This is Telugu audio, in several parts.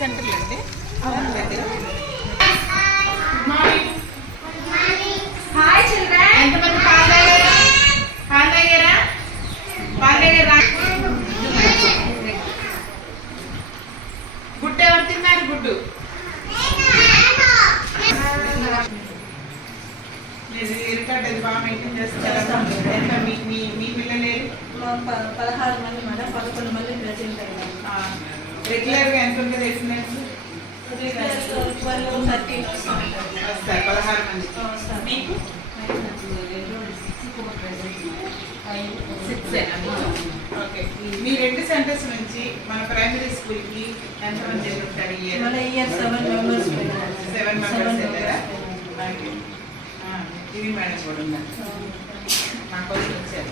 సెంటర్లు అండి. Hi children. ఎంతమంది పాలు తాగారా? గుడ్డు ఎవరు తిన్నారు? గుడ్డు మీరు ఇరుకట్టు అది బాగా మెయింటైన్ చేస్తారా? ఎంత మీ పిల్లలు 16 మంది మేడం, 11 మంది ప్రెజెంట్ అయ్యారు. రెగ్యులర్గా ఎంత ఉంటుంది ఎక్స్పీరియన్స్? 12-13 వస్తారు. 16 మంది. మీకు 6 ఓకే. మీ 2 సెంటర్స్ నుంచి మన ప్రైమరీ స్కూల్కి ఎంతమంది ఉంటారు? మన ఇయర్ 7 మెంబర్స్. 7 మెంబర్స్ వెళ్ళారా? ఇది మేడం కూడా ఉన్నారు. నాకు వచ్చారు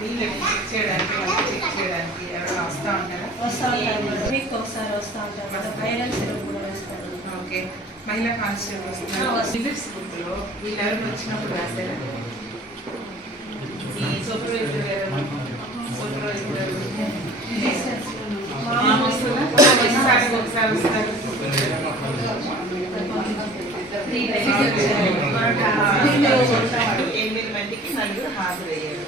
వీళ్ళకి చెక్ చేయడానికి ఎవరైనా వస్తూ ఉంటారా? వీక్ ఒకసారి వస్తూ ఉంటారు మేడం. ఐరన్ సిరప్ కూడా వేస్తారు. ఓకే. మహిళా కానిస్టేబుల్ వస్తున్నారు. సివిల్స్ గ్రూప్లో వీళ్ళు ఎవరైనా వచ్చినప్పుడు రాస్తారా? ఈ సూపర్వైజర్ గారు ఒకసారి వస్తారు. 8 మందికి 4 హాజరయ్యారు.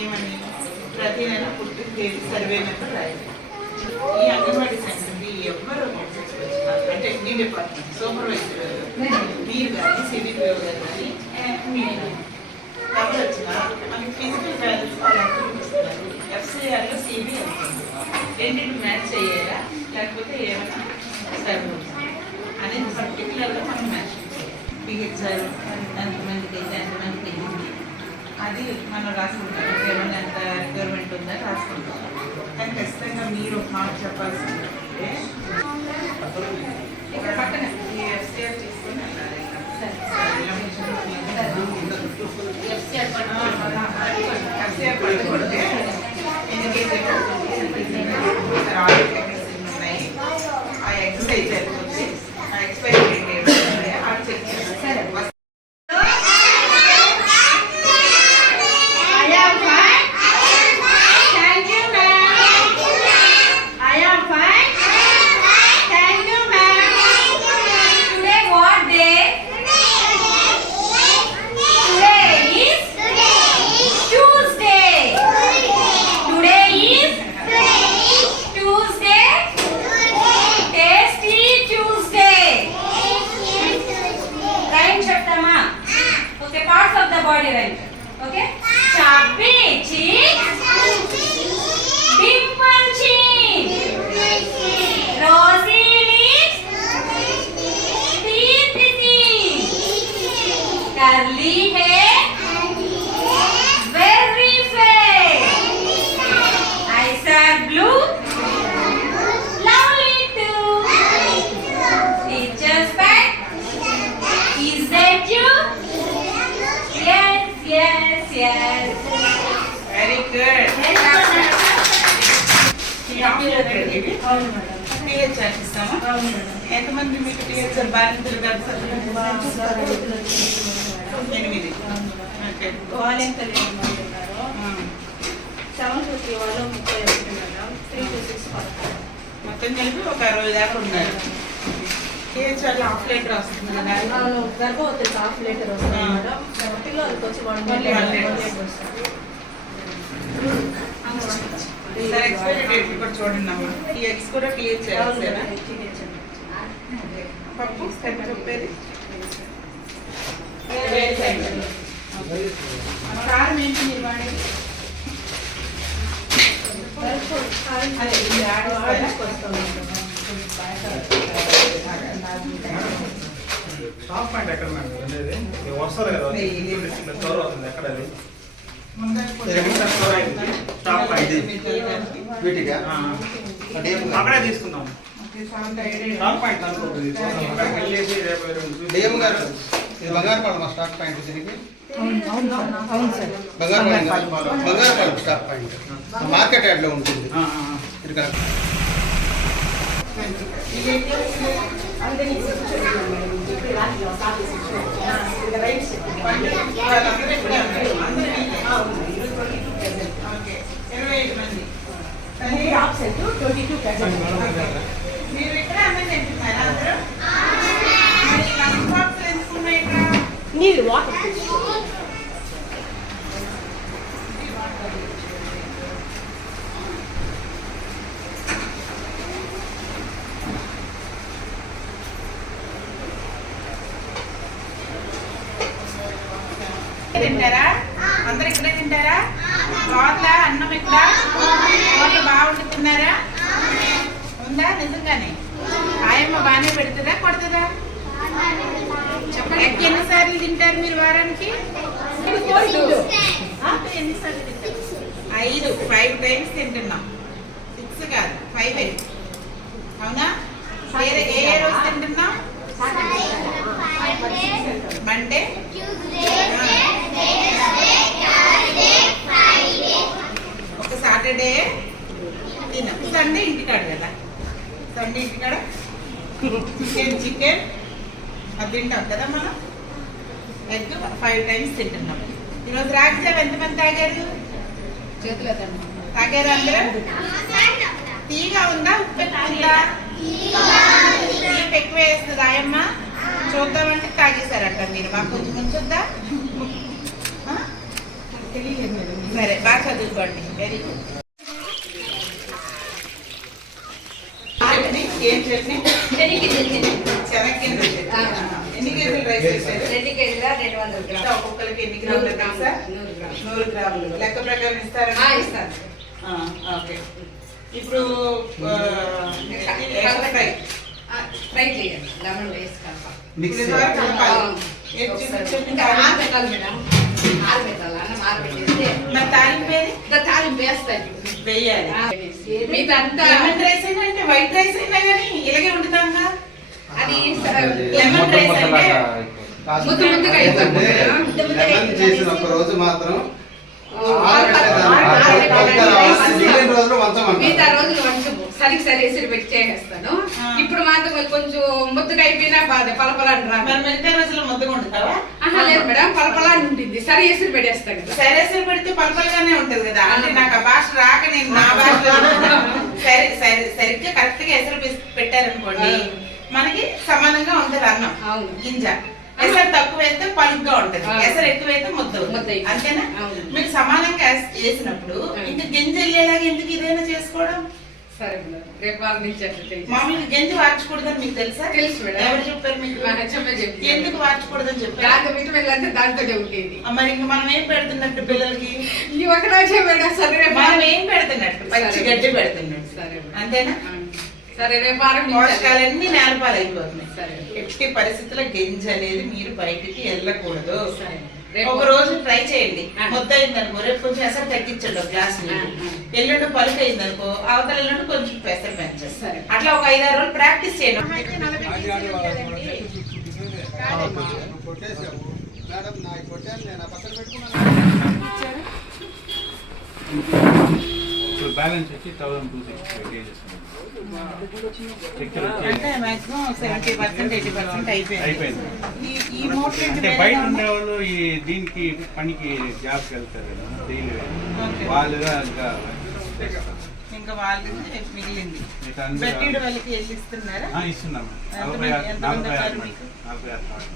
ఏమని ప్రతి నెల పుట్టిన తేదీ సర్వే నెంబర్ రాయాలి. ఈ అంగన్వాడీ సెంటర్ని ఎవ్వరు అంటే మీ డిపార్ట్మెంట్ సూపర్వైజర్ మీరు కానీ సివిల్ గారు కానీ మీరు ఎవరు వచ్చినా మనకి ఫిజికల్ బ్యాలెన్స్ వాళ్ళు చూపిస్తున్నారు. ఎఫ్సిఆర్లో సిబి అవుతుంది. రెండింటి మ్యాచ్ అయ్యేలా లేకపోతే ఏమైనా సర్వ్ అనేది పర్టికులర్గా మనం మ్యాచ్ చేయాలి. పిహెచ్ఆర్ ఎంతమందికి అయితే ఎంతమందికి వెళ్ళింది అది మనం రాసుకుంటాం. ఏమైనా ఎంత రిక్వైర్మెంట్ ఉందని రాసుకుంటాం. కానీ ఖచ్చితంగా మీరు ఒక మాట చెప్పాల్సింది ఇక్కడ పక్కన ఈ ఎఫ్సిఆర్ తీసుకొని వెళ్ళాలి. ఎఫ్సిఆర్ పట్టుకుంటే ఉన్నాయి. ఆ ఎక్సర్సైజ్ అయిపోతే ఆ ఎక్స్పైరీ డేట్ ఏమైనా అది చెక్ చేస్తారు. Body right. Okay. Chubby cheeks, dimple chin, rosy lips, teeth, curly hair, very fair, eyes are blue, lovely too. Teacher's pet, is that you? Yes. Very good. THR ఇస్తామా? ఎంతమంది మీకు టీహెచ్ఆర్ బాధితులు కాదు? 8. ఓకే. వాలంటీర్ ఉన్నారు. 750 వాళ్ళు 31 మేడం. 3 to 6 పడతారు. మొత్తం కలిపి ఒక 60 దాకా ఉన్నారు. టీహెచ్ఆర్లో హాఫ్ లీటర్ వస్తుంది కదా? గర్భవతికి హాఫ్ లీటర్ వస్తుంది మేడం. పిల్లలకి వచ్చి 1 లీటర్ వస్తుంది. సార్ ఎక్స్పైరీ డేట్ కూడా చూడండి అమ్మా. ఈ ఎగ్స్ కూడా టీహెచ్ఆర్ పప్పు చెప్పేది కారం ఏంటి మీరు వాడేది? స్టాప్ పాయింట్ ఎక్కడ వస్తుంది కదా ఎక్కడ స్టాప్ పాయింట్ అక్కడే తీసుకుందాం. స్టాప్ పాయింట్ వెళ్ళేసి డిఎం గారు ఇది బంగారుపాలెం స్టాక్ పాయింట్ దీనికి బంగారుపాలెం స్టాక్ పాయింట్ మార్కెట్ యార్డ్లో ఉంటుంది. ఇదేంటి అందుకని ఇప్పుడు రాత్రి స్టార్ట్ చేసి రైట్స్ వాళ్ళందరూ ఇక్కడే ఉన్నారు. అందరూ ఓకే 25 మంది. Absent 22 present. మీరు ఇక్కడ అన్నం తింటున్నారా అందరూ? మరి లంచ్ బాక్స్ ఎందుకున్నాయి ఇక్కడ? నీళ్ళు వాటర్ తింటారా? అందరు ఇక్కడే తింటారా? కోట్ల అన్నం ఇక్కడ కోట్ల బాగుంటున్నారా? ఉందా నిజంగానే? ఆయమ్మ బాగానే పెడుతుందా కొడుతుందా? చెప్పండి. ఎన్నిసార్లు తింటారు మీరు వారానికి? ఎన్నిసార్లు తింటారు? 5 టైమ్స్ తింటున్నాం. 6 కాదు 5. అవునా? ఏ రోజు తింటున్నాం? మండే, ఒక సాటర్డే తిన్నాం. సండే ఇంటికాడ కదా, సండే ఇంటికాడ చికెన్ అది తింటాం కదా మనం. ఎగ్ 5 టైమ్స్ తింటున్నాం. ఈరోజు రాజ్యం ఎంతమంది తాగారు? చేతిలో తాగారు అందరూ? తీగా ఉందా ఉప్పు ఎక్కువ ఉందా? తీపి ఎక్కువ వేస్తుంది ఆయమ్మ. చూద్దామంటే తాగేశారట మీరు. మాకు కొంచెం ఉంచుద్దా? తెలియలేదు మేడం. సరే బాగా చదువుకోండి. Very good. ఏం చట్నీ? శనగగింజల చట్నీ. ఎన్ని కేజీలు రైస్ వేసారు? 2 కేజీల 200 గ్రాములు. ఒక్కొక్కరికి ఎన్ని గ్రాములు తెలుసా? 100 గ్రాములు. లెక్క ప్రకారం ఇస్తారా? ఇస్తాను. ఓకే. ఇప్పుడు ఫ్రై చేయండి. లెమన్ వేసి కలపాలి. మిక్స్ ఇంకా ఆరబెట్టాలి మేడం. ఆరబెట్టాలి. అన్నం ఆరబెట్టేసి మరి తాలింపు ఏది? తాలింపు వేస్తాను. వెయ్యాలి. మీదంతా లెమన్ రైస్ అయినా అంటే వైట్ రైస్ అయినా కానీ ఇలాగే వండుతాం కదా. అది లెమన్ రైస్ అంటే ముద్దు ముద్దుగా అయిపోతుంది. లెమన్ చేసిన ఒక రోజు మాత్రం మిగతా రోజులు వంచము. సరికి సరి ఎసిరి పెట్టి చేసేస్తాను. ఇప్పుడు మాత్రం కొంచెం ముద్దగా అయిపోయినా బాధ పలపలాంటి రా. మరి మిగతా రోజుల్లో ముద్దగా వండుతావా? లేదు మేడం, పలపలాంటి ఉంటుంది. సరి ఎసిరి పెట్టేస్తాను కదా. సరేసరి పెడితే పలపలుగానే ఉంటది కదా. అంటే నాకు ఆ భాష రాక నేను నా భాషలో సరే సరే సరిగ్గా కరెక్ట్ గా ఎసరు పెట్టారనుకోండి మనకి సమానంగా ఉంటది అన్నం. అవును. గింజ ఎసరు తక్కువ వేస్తే పలుగ్గా ఉంటది, ఎసరు ఎక్కువ అయితే ముద్ద ముద్ద. అంతేనా? అవును. మీకు సమానంగా వేసినప్పుడు ఇంకా గింజ వెళ్ళేలాగా ఎందుకు ఇదైనా చేసుకోవడం? సరే మేడం, రేపు వారం నుంచి అట్లా చేయండి. మామూలుగా గింజ వార్చకూడదని మీకు తెలుసా? తెలుసు మేడం. ఎవరు చెప్పారు మీకు? చెప్పి ఎందుకు వార్చకూడదని చెప్పారు? దాంతో విటమిన్లు అంటే దాంతోనే ఉండేది. మరి ఇంక మనం ఏం పెడుతున్నట్టు పిల్లలకి? ఈ ఒక రోజే మేడం. సరే రేపు మనం ఏం పెడుతున్నట్టు? పచ్చి గడ్డి పెడుతున్నట్టు. సరే మేడం. అంతేనా? సరే రేపు వారం నుంచి పోషకాలన్నీ నేలపాలు అయిపోతున్నాయి. సరే. ఎట్టి పరిస్థితుల్లో గింజ అనేది మీరు బయటికి వెళ్ళకూడదు. సరే. ఒక రోజు ట్రై చేయండి. ఆ. ముద్ద అయిందనుకో రేపు కొంచెం ఎసరు తగ్గించండి ఒక గ్లాస్ నీళ్ళు. ఆ. ఎల్లుండి పలుకు అయిందనుకో అవతల ఎల్లుండి కొంచెం పెసరు పెంచండి. సరే. అట్లా ఒక 5-6 రోజులు ప్రాక్టీస్ చేయండి. కొట్టేసావు మేడం, నాకు కొట్టాను నేను పక్కన పెట్టుకున్నాను. ఇప్పుడు బ్యాలెన్స్ వచ్చి 1265 కేజెస్ అంటే మాక్సిమం 70% 80% అయిపోయింది. ఈ మోటర్ అంటే బయట ఉండేవాళ్ళు ఈ దీనికి పనికి జాబ్కి వెళ్తారు డైలీ, వాళ్ళుగా ఇంకా ఇంకా వాళ్ళకి మిగిలింది. మిగతా అన్ని బెట్టిడు వాళ్ళకి వెళ్ళి ఇస్తున్నారా? ఇస్తున్నాము. ఎంతమంది ఉన్నారు మీకు? 46.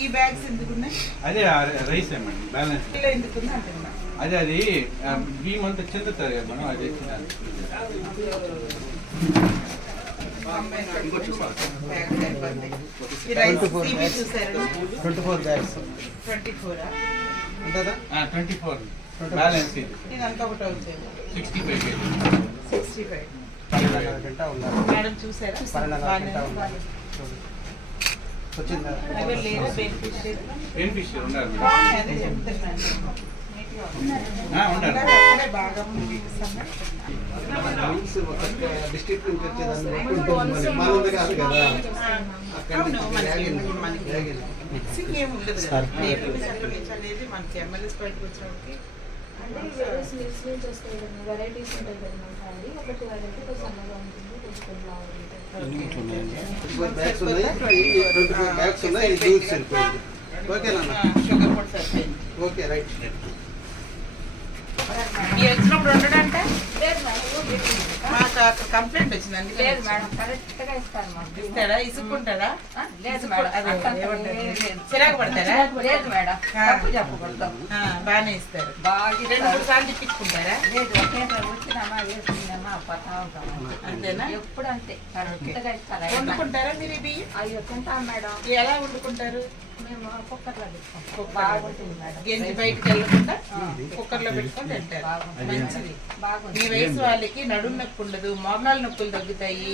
ఈ బ్యాగ్స్ ఎందుకున్నాయి? అదే రైస్ ఏమండి బ్యాలెన్స్. ఇలా ఎందుకుంది అంటున్నా. అదే అది బియ్యం అంతా చెందుతుంది కదా మనం, అది తెచ్చినాను. బ్యాగ్ సరిపోద్ది. ఈ రైస్ CV చూసారు? 24 బ్యాగ్స్ 24 ఉంటుందా? 24 బ్యాలెన్స్ ఇది ఇదంతా ఒకటి అవుతుంది. 65 కేజీ. 65. 12.5 గంట ఉన్నారు. మేడం చూసారా? 12.5 గంట ఉన్నారు. వచ్చిందా? ఎవరు లేరా బెనిఫిషియరీ? బెనిఫిషియర్ ఉన్నారు మేడం. బాగుంది, అదే చెప్తున్నాను. నీట్గా ఉంది. ఉన్నారు. అక్కడే బాగా ఉంది. డిస్ట్రిక్ట్ నుంచి వచ్చేదాన్ని పెట్టుకుంటుంది. మనది కాదు కదా, అక్కడ అవును, మనకి నుంచి మనకి రేగింది. మిక్సింగ్ ఏమి ఉండదు కదా. ఏపీ చట్టం అనేది మనకి ఎమ్మెల్యేస్ బయటకు వచ్చేవాళ్ళకి అంటే వేరే స్వీట్స్ నుంచి వస్తాయి కదా, వెరైటీస్ ఉంటాయి కదా మన ఫ్యామిలీ. ఒక 12 అంటే కొంచెం సన్నగా ఉంటుంది, కొంచెం లావు ఉంటుంది. బ్యాగ్స్ ఉన్నాయి, 24 బ్యాగ్స్ ఉన్నాయి, ఇది జ్యూస్ సరిపోయింది. ఓకేనా? షుగర్ కూడా సరిపోయింది. Okay right. ఈ వచ్చినప్పుడు ఉండడంటే లేదు మేడం, మాకు అక్కడ కంప్లైంట్ వచ్చిందండి. లేదు మేడం, కరెక్ట్గా ఇస్తారు మాకు. ఇస్తాడా? ఇసుక్కుంటాడా? లేదు మేడం, అదే, అట్లంతా ఏమంటారు? లేదు. చిరాకు పడతారా? లేదు మేడం, తప్పు చెప్పకూడదు. బాగానే ఇస్తారు. బాగా 2-3 సార్లు తిప్పించుకుంటారా? లేదు, ఒకేసారి వచ్చినామా వేసుకున్నామా పతా ఉంటాము. అంతేనా? ఎప్పుడు అంతే కరెక్ట్గా ఇస్తారు. వండుకుంటారా మీరు ఈ బియ్యం? అయ్యో తింటాం మేడం, ఎలా వండుకుంటారు? మేము కుక్కర్లో పెట్టుకుంటాం. కుక్కర్లో. బాగుంటుంది మేడం. గెంజి బయటకు వెళ్ళకుండా కుక్కర్లో పెట్టుకొని తింటారు. బాగుంటుంది. మంచిది. బాగుంది. ఈ వయసు వాళ్ళకి నడుము నొప్పి ఉండదు, మోకాలు నొప్పులు తగ్గుతాయి,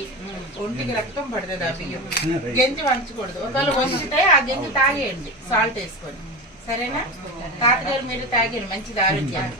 ఒంటికి రక్తం పడుతుంది ఆ బియ్యం. గెంజి వంచకూడదు. ఒకవేళ వంచితే ఆ గెంజి తాగేయండి సాల్ట్ వేసుకొని. సరేనా? తాతగారు మీరు తాగండి, మంచిది ఆరోగ్యం.